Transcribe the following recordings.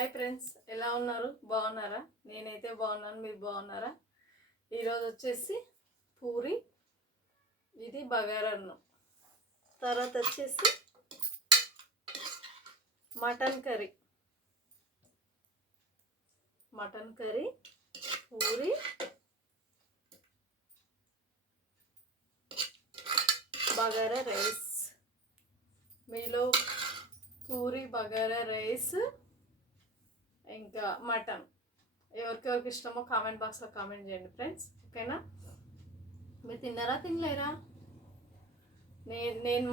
Hi friends, ఎలా ఉన్నారు? బాగున్నారా? నేనైతే బాగున్నాను. మీరు బాగున్నారా? ఈరోజు వచ్చేసి పూరి, ఇది బగారా అన్నం, తర్వాత వచ్చేసి mutton curry, puri, bagara rice. మీలో పూరి, బగారా రైస్, ఇంకా మటన్ ఎవరికెవరికి ఇష్టమో కామెంట్ బాక్స్లో కామెంట్ చేయండి ఫ్రెండ్స్. ఓకేనా? మీరు తిన్నారా, తినలేరా?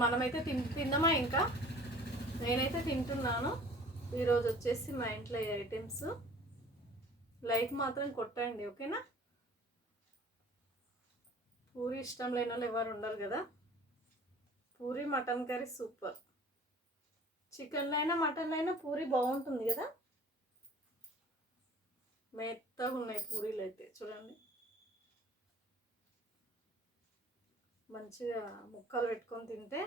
మనమైతే తిన్నామా? ఇంకా నేనైతే తింటున్నాను. ఈరోజు వచ్చేసి మా ఇంట్లో ఈ ఐటమ్స్. లైక్ మాత్రం కొట్టండి, ఓకేనా? పూరి ఇష్టం లేని వాళ్ళు ఎవరు ఉండరు కదా. Puri mutton curry super. చికెన్లో అయినా మటన్లో అయినా పూరి బాగుంటుంది కదా. మెత్తగా ఉన్నాయి పూరీలు అయితే, చూడండి. మంచిగా ముక్కలు పెట్టుకొని తింటే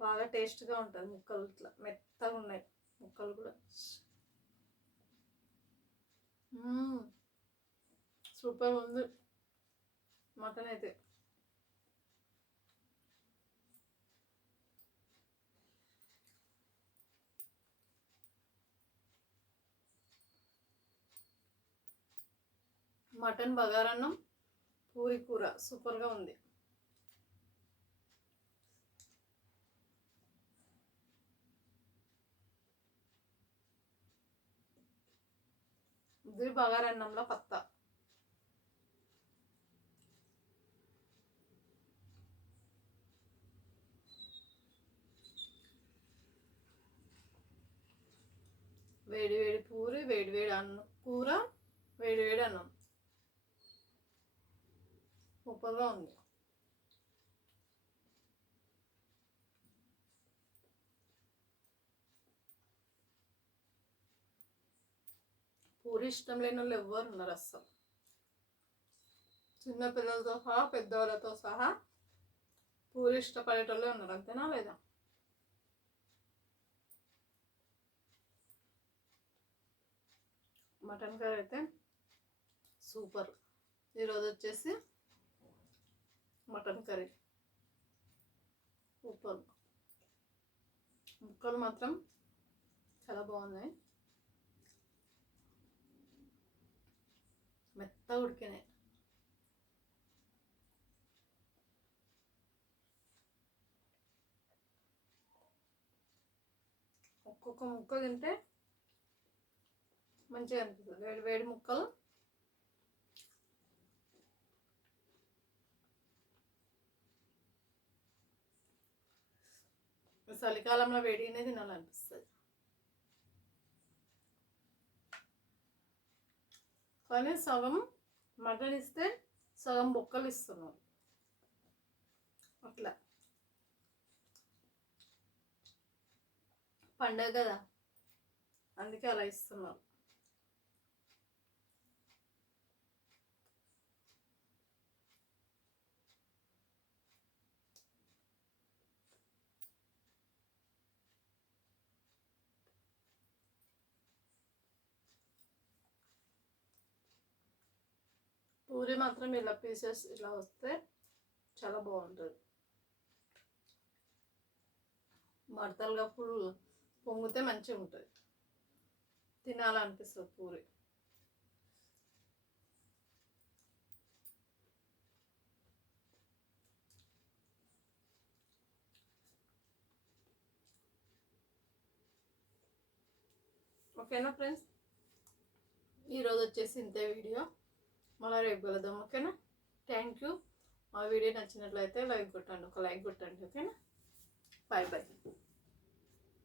బాగా టేస్ట్గా ఉంటుంది. ముక్కలు ఇట్లా మెత్తగా ఉన్నాయి ముక్కలు కూడా. సూపర్ ఉంది మటన్ అయితే. మటన్ బగారన్నం, పూరి కూర సూపర్గా ఉంది. ఇది బగారన్నంలో పత్తా. వేడి వేడి పూరి, వేడి వేడి అన్నం, కూర, వేడి వేడి అన్నం సూపర్గా ఉంది. పూరి ఇష్టం లేని వాళ్ళు ఎవ్వరు ఉన్నారు అస్సలు. చిన్నపిల్లలతో సహా, పెద్దవాళ్ళతో సహా పూరి ఇష్టపడేటోళ్ళే ఉన్నారు. అంతేనా లేదా? మటన్ కర్రీ అయితే సూపర్. ఈరోజు వచ్చేసి మటన్ కర్రీ సూపర్. ముక్కలు మాత్రం చాలా బాగున్నాయి, మెత్తగా ఉడికినాయి. ఒక్కొక్క ముక్క తింటే మంచిగా అనిపిస్తుంది. వేడి వేడి ముక్కలు చలికాలంలో వేడిగానే తినాలనిపిస్తుంది. కానీ సగం మటన్ ఇస్తే సగం బొక్కలు ఇస్తున్నారు. అట్లా పండగ కదా, అందుకే అలా ఇస్తున్నారు. పూరి మాత్రం ఇలా పీసెస్ ఇలా వస్తే చాలా బాగుంటుంది. మడతలుగా ఫుల్ పొంగితే మంచిగా ఉంటుంది, తినాలనిపిస్తుంది పూరి. ఓకేనా ఫ్రెండ్స్, ఈరోజు వచ్చేసి ఇంతే వీడియో. మళ్ళీ రేపు కలుద్దాం, ఓకేనా? Thank you. మా వీడియో నచ్చినట్లయితే లైక్ కొట్టండి, ఒక లైక్ కొట్టండి, ఓకేనా? Bye bye.